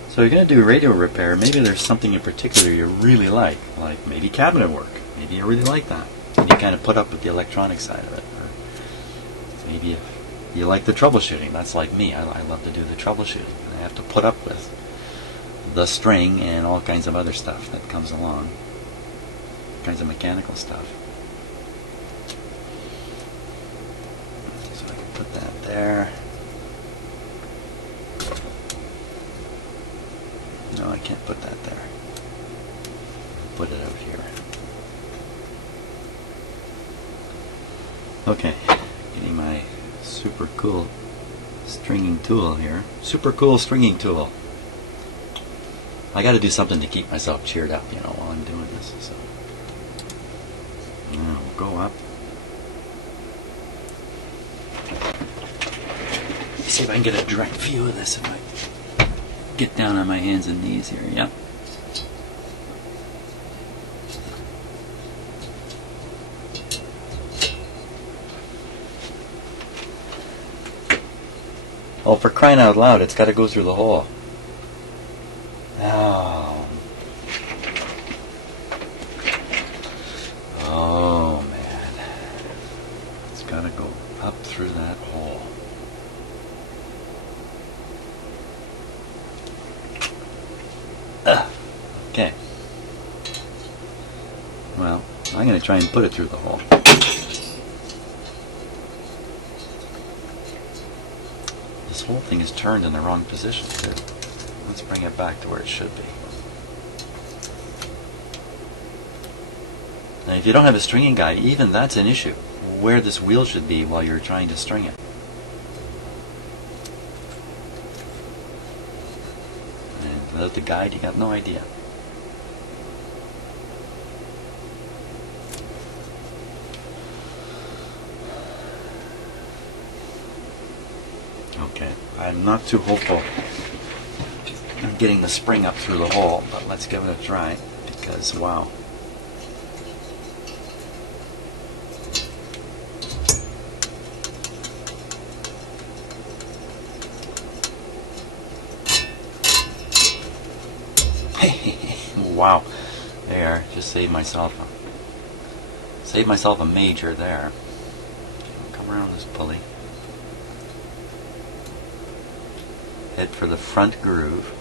So you're going to do radio repair. Maybe there's something in particular you really like maybe cabinet work. Maybe you really like that. And you kind of put up with the electronic side of it. Or maybe if you like the troubleshooting. That's like me. I love to do the troubleshooting. And I have to put up with the string and all kinds of other stuff that comes along. All kinds of mechanical stuff. So I can put that there. No, I can't put that there. Put it out here. Okay, getting my super cool stringing tool here. Super cool stringing tool. I got to do something to keep myself cheered up, you know, while I'm doing this. So now we'll go up. See if I can get a direct view of this. If I get down on my hands and knees here. Yep. Oh, for crying out loud, it's got to go through the hole. Oh. Oh, man. It's got to go up through that hole. Okay. Well, I'm going to try and put it through the hole. whole thing is turned in the wrong position too. Let's bring it back to where it should be. Now if you don't have a stringing guide, even that's an issue, where this wheel should be while you're trying to string it. And without the guide, you got no idea. Okay, I'm not too hopeful of getting the spring up through the hole, but let's give it a try, because wow. Wow, there, just saved myself a major there. Come around this pulley. Head for the front groove.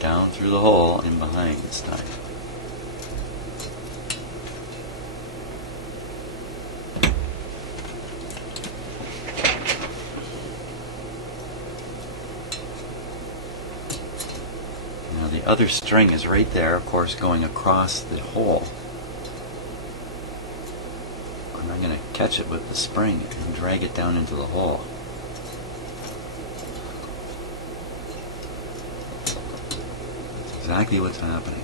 Down through the hole and behind this time. Now the other string is right there, of course, going across the hole. I'm going to catch it with the spring and drag it down into the hole. That's exactly what's happening.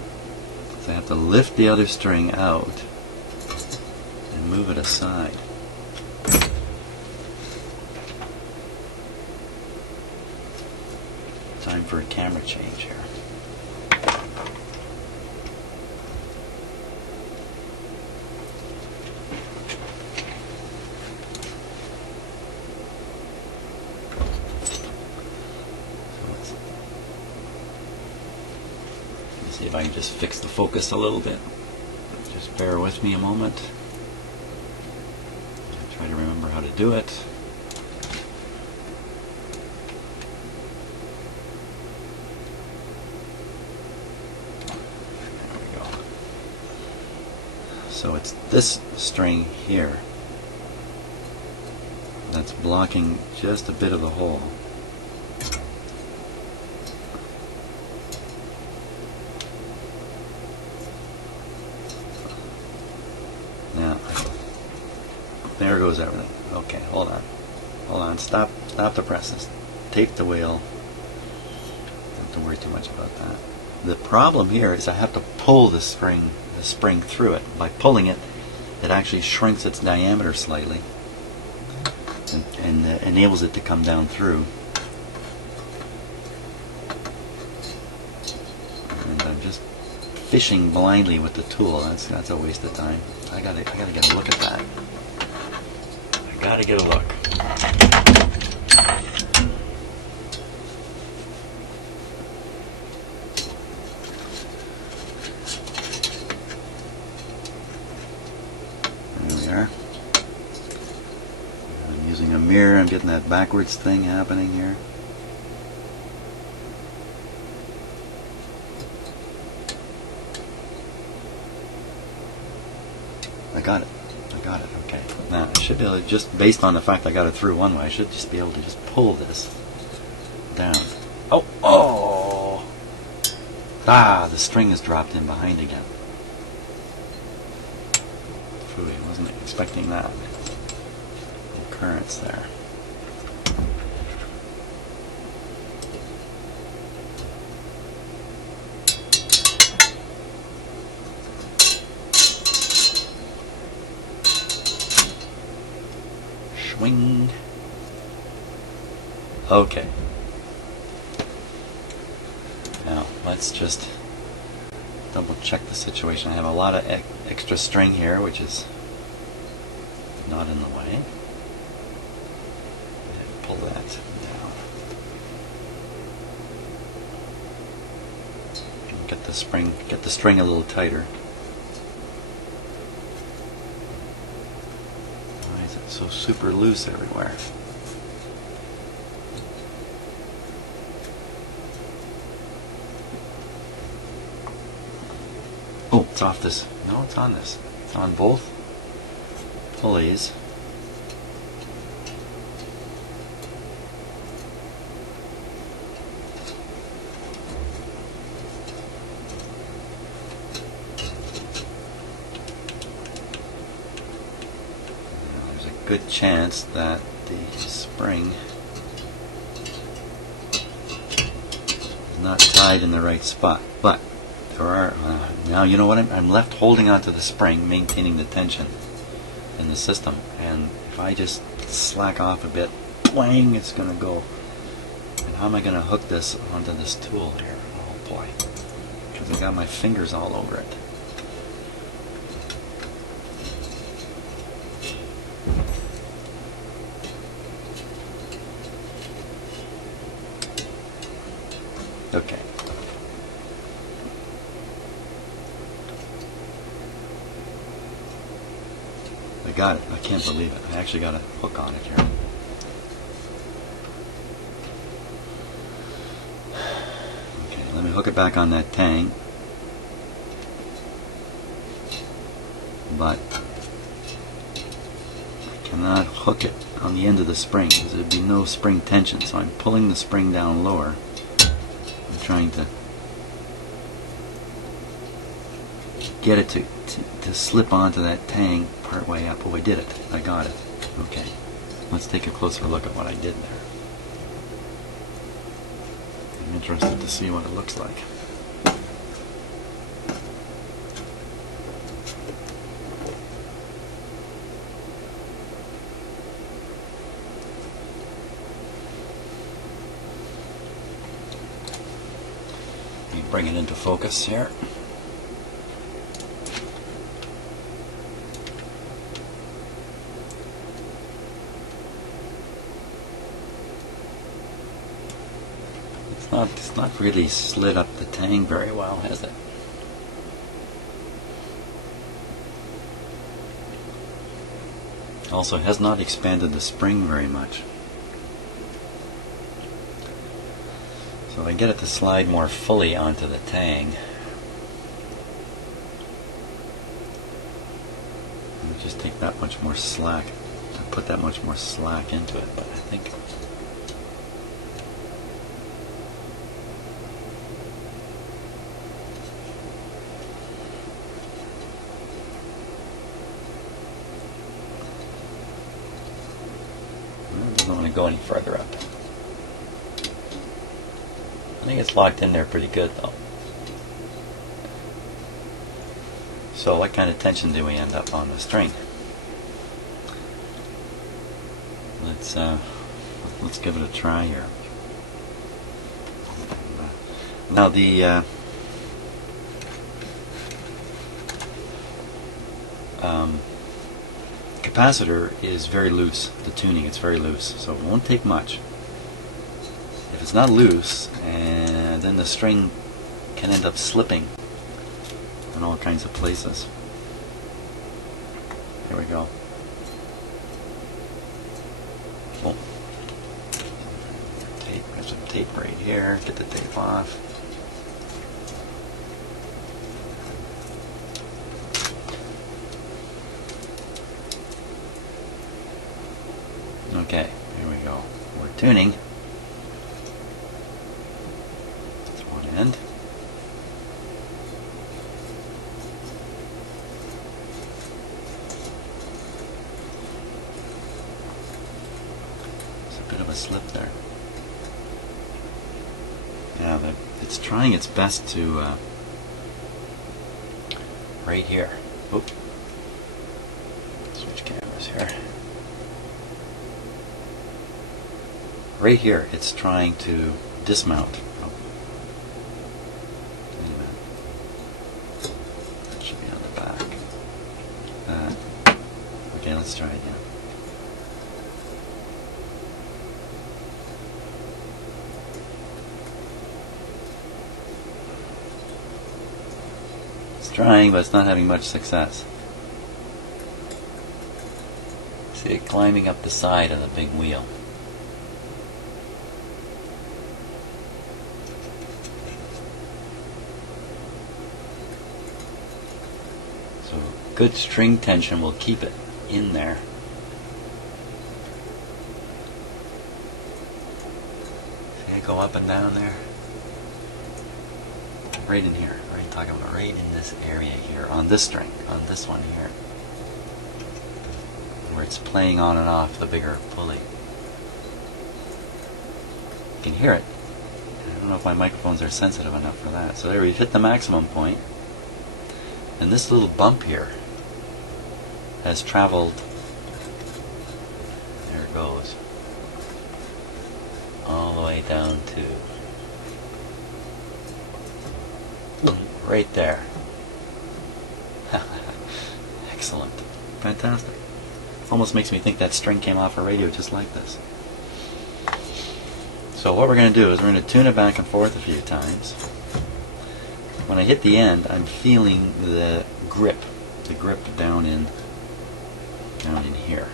So I have to lift the other string out and move it aside. Time for a camera change here. See if I can just fix the focus a little bit. Just bear with me a moment. I'll try to remember how to do it. There we go. So it's this string here that's blocking just a bit of the hole. There goes everything. Okay, hold on, stop the presses. Tape the wheel. Don't have to worry too much about that. The problem here is I have to pull the spring through it. By pulling it, it actually shrinks its diameter slightly and enables it to come down through. And I'm just fishing blindly with the tool. That's a waste of time. I gotta get a look at that. Gotta get a look. There we are. I'm using a mirror. I'm getting that backwards thing happening here. I got it. Okay. Now I should be able to, just based on the fact I got it through one way, I should just be able to just pull this down. Oh! Ah, the string is dropped in behind again. Phooey, I wasn't expecting that occurrence there. Swing. Okay. Now let's just double check the situation. I have a lot of extra string here, which is not in the way. And pull that down. And get the string a little tighter. Why is it so super loose everywhere? Oh, it's off this. No, it's on this. It's on both. pulleys. There's a good chance that the spring is not tied in the right spot, but there are now, you know what, I'm left holding onto the spring, maintaining the tension in the system, and if I just slack off a bit, twang, it's going to go. And how am I going to hook this onto this tool here? Oh boy, because I got my fingers all over it. Okay. I got it. I can't believe it. I actually got a hook on it here. Okay, let me hook it back on that tang. But I cannot hook it on the end of the spring because there would be no spring tension. So I'm pulling the spring down lower. I'm trying to get it to slip onto that tang part way up. Oh, I did it. I got it. Okay. Let's take a closer look at what I did there. I'm interested to see what it looks like. Let me bring it into focus here. It's not really slid up the tang very well, has it? Also, it has not expanded the spring very much. So if I get it to slide more fully onto the tang, let me just take that much more slack, put that much more slack into it, but I think I don't want to go any further up. I think it's locked in there pretty good though. So what kind of tension do we end up on the string? Let's give it a try here. Now the capacitor is very loose. The tuning, it's very loose, so it won't take much. If it's not loose, and then the string can end up slipping in all kinds of places. Here we go. Oh. Tape. There's some tape right here. Get the tape off. Okay, here we go. We're tuning. That's one end. There's a bit of a slip there. Yeah, it's trying its best to right here. Oop. Switch cameras here. Right here, it's trying to dismount. Oh. Wait a minute. That should be on the back. Okay, let's try again. It's trying, but it's not having much success. See it climbing up the side of the big wheel. Good string tension will keep it in there. See it go up and down there? Right in here, right, talking about right in this area here, on this string, on this one here, where it's playing on and off the bigger pulley. You can hear it. I don't know if my microphones are sensitive enough for that. So there, we've hit the maximum point, and this little bump here has traveled, there it goes, all the way down to right there. Excellent. Fantastic. Almost makes me think that string came off a radio just like this. So what we're going to do is we're going to tune it back and forth a few times. When I hit the end, I'm feeling the grip down in here.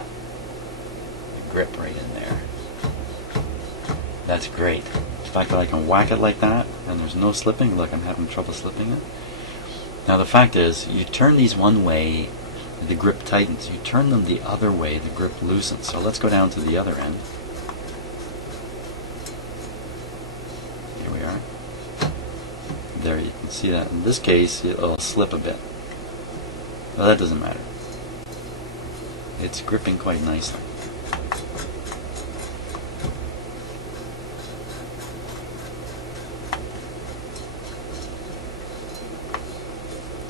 The grip right in there. That's great. The fact that I can whack it like that and there's no slipping. Look, I'm having trouble slipping it. Now the fact is, you turn these one way, the grip tightens. You turn them the other way, the grip loosens. So let's go down to the other end. Here we are. There, you can see that. In this case, it'll slip a bit. Well, that doesn't matter. It's gripping quite nicely.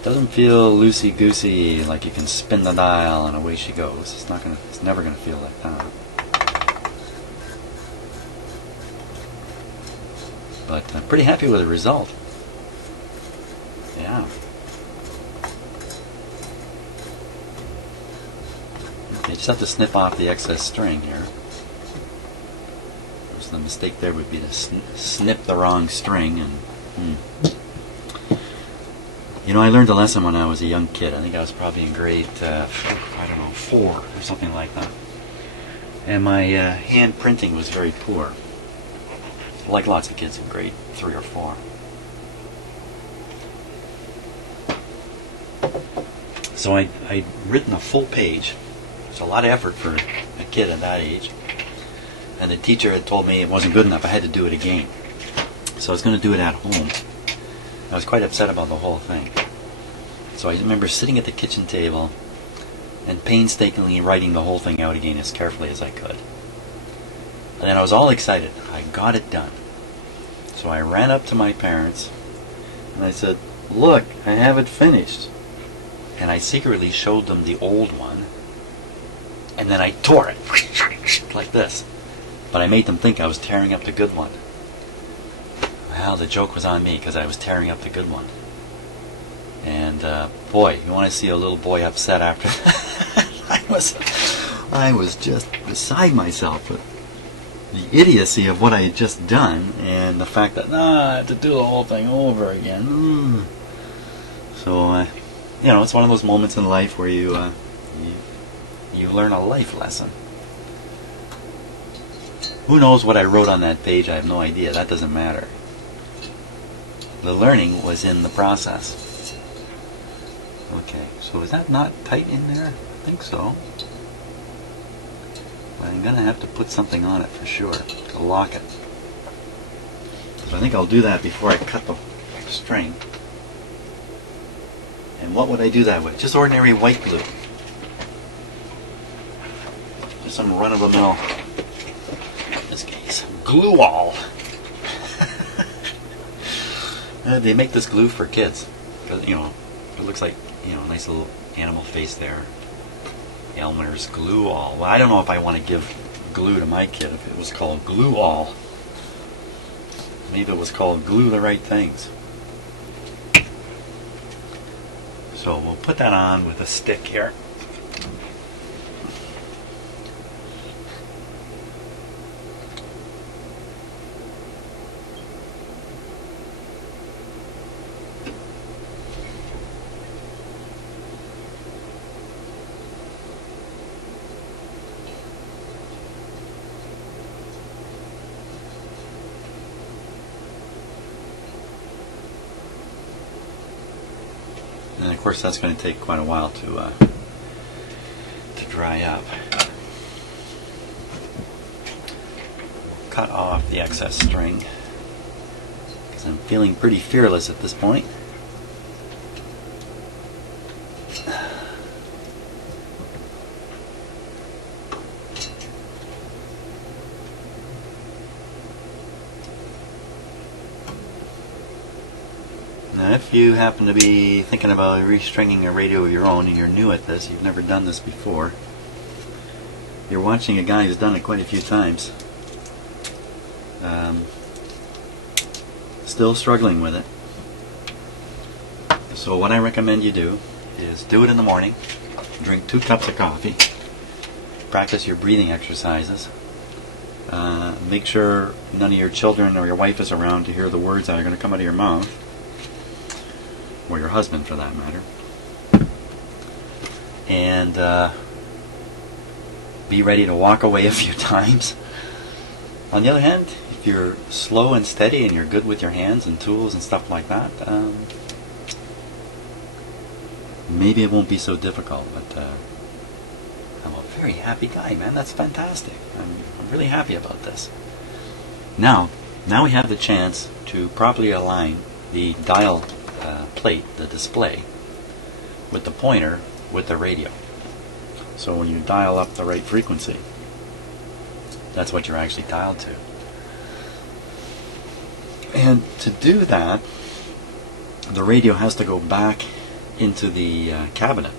Doesn't feel loosey-goosey like you can spin the dial and away she goes. It's never gonna feel like that. But I'm pretty happy with the result. Yeah. Okay, just have to snip off the excess string here. So the mistake there would be to snip the wrong string and. You know, I learned a lesson when I was a young kid. I think I was probably in grade, 4 or something like that. And my hand printing was very poor, like lots of kids in grade 3 or 4. So I'd written a full page. It's a lot of effort for a kid at that age. And the teacher had told me it wasn't good enough. I had to do it again. So I was going to do it at home. I was quite upset about the whole thing. So I remember sitting at the kitchen table and painstakingly writing the whole thing out again as carefully as I could. And then I was all excited. I got it done. So I ran up to my parents and I said, "Look, I have it finished." And I secretly showed them the old one, and then I tore it like this. But I made them think I was tearing up the good one. Well, the joke was on me because I was tearing up the good one. And boy, you want to see a little boy upset after that? I was just beside myself with the idiocy of what I had just done and the fact that I have to do the whole thing over again. So, you know, it's one of those moments in life where you learn a life lesson. Who knows what I wrote on that page? I have no idea. That doesn't matter. The learning was in the process. Okay, so is that not tight in there? I think so. But I'm going to have to put something on it for sure to lock it. So I think I'll do that before I cut the string. And what would I do that with? Just ordinary white glue. Just some run-of-the-mill, in this case, glue-all. They make this glue for kids. You know, it looks like, you know, a nice little animal face there. Elmer's glue-all. Well, I don't know if I want to give glue to my kid if it was called glue-all. Maybe it was called glue the right things. So we'll put that on with a stick here. And of course that's going to take quite a while to dry up. Cut off the excess string because I'm feeling pretty fearless at this point. Now, if you happen to be thinking about restringing a radio of your own and you're new at this, you've never done this before, you're watching a guy who's done it quite a few times. Still struggling with it. So what I recommend you do is do it in the morning, drink 2 cups of coffee, practice your breathing exercises, make sure none of your children or your wife is around to hear the words that are going to come out of your mouth, or your husband for that matter, and be ready to walk away a few times. On the other hand, if you're slow and steady and you're good with your hands and tools and stuff like that, maybe it won't be so difficult. But I'm a very happy guy, man. That's fantastic. I'm really happy about this. Now we have the chance to properly align the dial plate, the display, with the pointer with the radio. So when you dial up the right frequency, that's what you're actually dialed to. And to do that, the radio has to go back into the cabinet.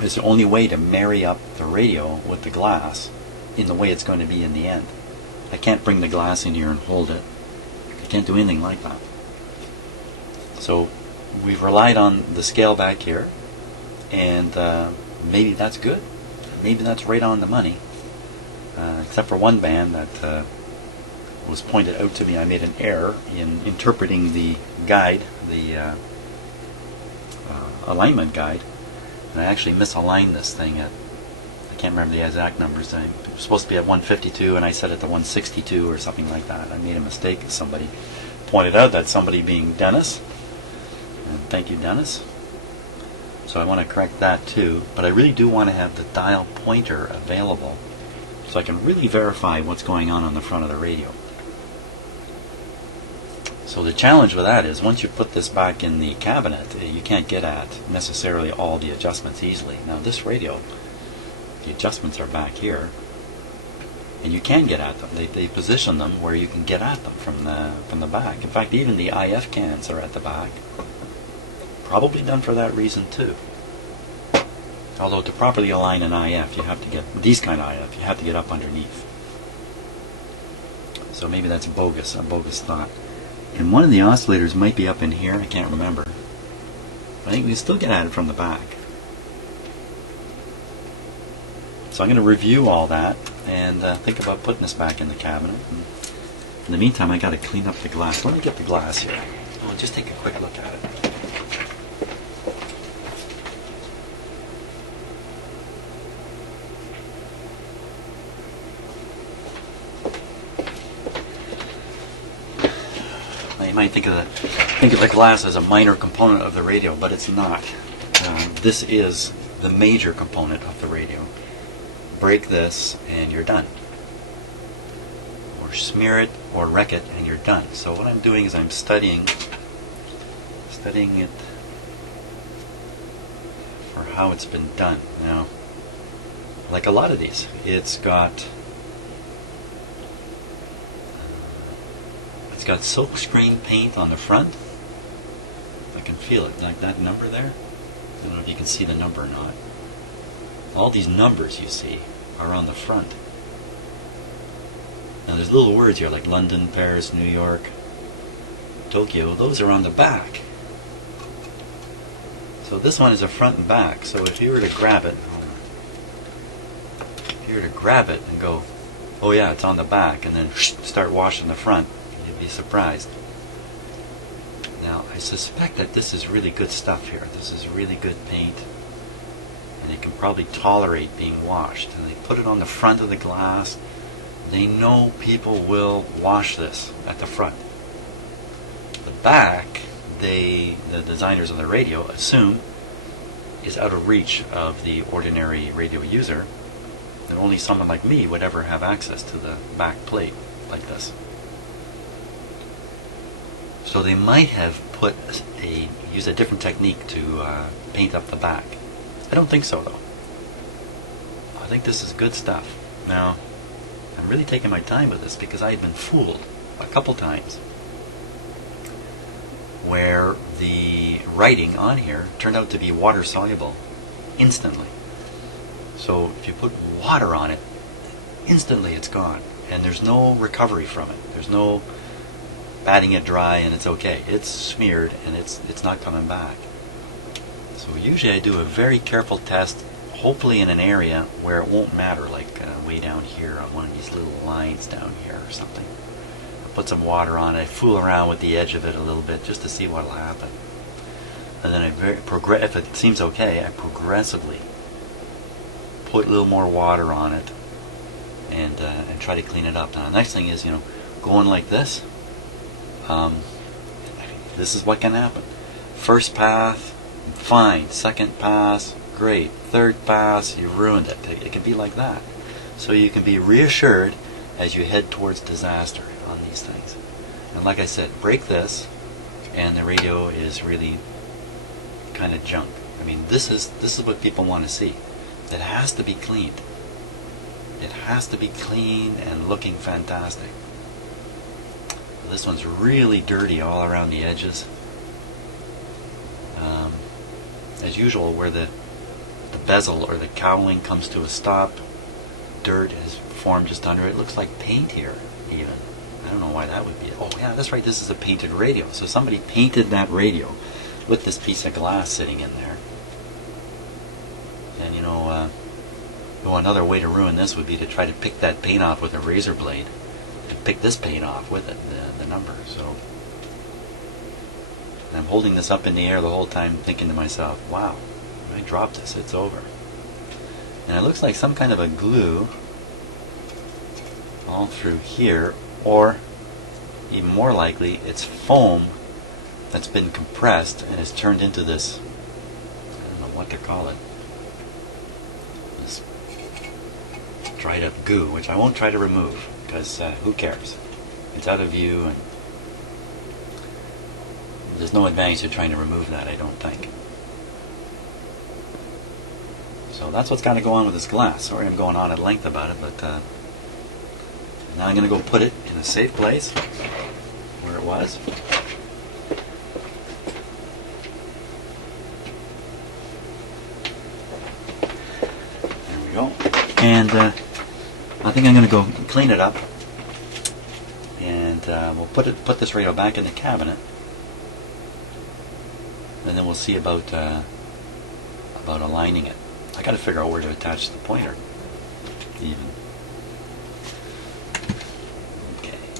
It's the only way to marry up the radio with the glass in the way it's going to be in the end. I can't bring the glass in here and hold it. I can't do anything like that. So we've relied on the scale back here, and maybe that's good. Maybe that's right on the money. Except for one band that was pointed out to me. I made an error in interpreting the guide, the alignment guide, and I actually misaligned this thing at, I can't remember the exact numbers. It was supposed to be at 152 and I set it to 162 or something like that. I made a mistake. Somebody pointed out that, somebody being Dennis. And thank you, Dennis. So I want to correct that too, but I really do want to have the dial pointer available so I can really verify what's going on the front of the radio. So the challenge with that is, once you put this back in the cabinet, you can't get at necessarily all the adjustments easily. Now this radio, the adjustments are back here, and you can get at them. They position them where you can get at them from the back. In fact, even the IF cans are at the back. Probably done for that reason too. Although to properly align an IF, you have to get, these kind of IF, you have to get up underneath. So maybe that's a bogus thought. And one of the oscillators might be up in here, I can't remember. I think we can still get at it from the back. So I'm going to review all that and think about putting this back in the cabinet. And in the meantime, I got to clean up the glass. Let me get the glass here. We'll just take a quick look at it. You might think of the glass as a minor component of the radio, but it's not. This is the major component of the radio. Break this and you're done. Or smear it or wreck it and you're done. So what I'm doing is I'm studying it for how it's been done. Now, like a lot of these, it's got silk screen paint on the front. I can feel it, like that number there. I don't know if you can see the number or not. All these numbers you see are on the front. Now there's little words here like London, Paris, New York, Tokyo. Those are on the back. So this one is a front and back. So if you were to grab it, and go, oh yeah, it's on the back, and then start washing the front, be surprised. Now I suspect that this is really good stuff here. This is really good paint, and it can probably tolerate being washed. And they put it on the front of the glass. They know people will wash this at the front. The back, the designers of the radio assume is out of reach of the ordinary radio user, and only someone like me would ever have access to the back plate like this. So they might have used a different technique to paint up the back. I don't think so, though. I think this is good stuff. Now, I'm really taking my time with this because I had been fooled a couple times where the writing on here turned out to be water soluble instantly. So if you put water on it, instantly it's gone, and there's no recovery from it. There's no batting it dry and it's okay. It's smeared and it's not coming back. So usually I do a very careful test, hopefully in an area where it won't matter, like way down here on one of these little lines down here or something. Put some water on it, I fool around with the edge of it a little bit just to see what will happen. And then if it seems okay, I progressively put a little more water on it and try to clean it up. Now the next thing is, going like this. This is what can happen. First pass, fine. Second pass, great. Third pass, you ruined it. It can be like that. So you can be reassured as you head towards disaster on these things. And like I said, break this, and the radio is really kind of junk. I mean, this is what people want to see. It has to be cleaned. It has to be clean and looking fantastic. This one's really dirty all around the edges. As usual, where the bezel or the cowling comes to a stop, dirt has formed just under it. It looks like paint here, even. I don't know why that would be. Oh, yeah, that's right. This is a painted radio. So somebody painted that radio with this piece of glass sitting in there. And, another way to ruin this would be to try to pick that paint off with a razor blade. And pick this paint off with it, the number. So I'm holding this up in the air the whole time, thinking to myself, wow, when I drop this, it's over. And it looks like some kind of a glue all through here, or even more likely, it's foam that's been compressed and is turned into this, I don't know what to call it, this dried up goo, which I won't try to remove, because who cares? It's out of view, and there's no advantage to trying to remove that, I don't think. So that's what's got to go on with this glass. Sorry I'm going on at length about it, but now I'm going to go put it in a safe place where it was. There we go. And I think I'm going to go clean it up, and we'll put this radio back in the cabinet, and then we'll see about aligning it. I got to figure out where to attach the pointer, even.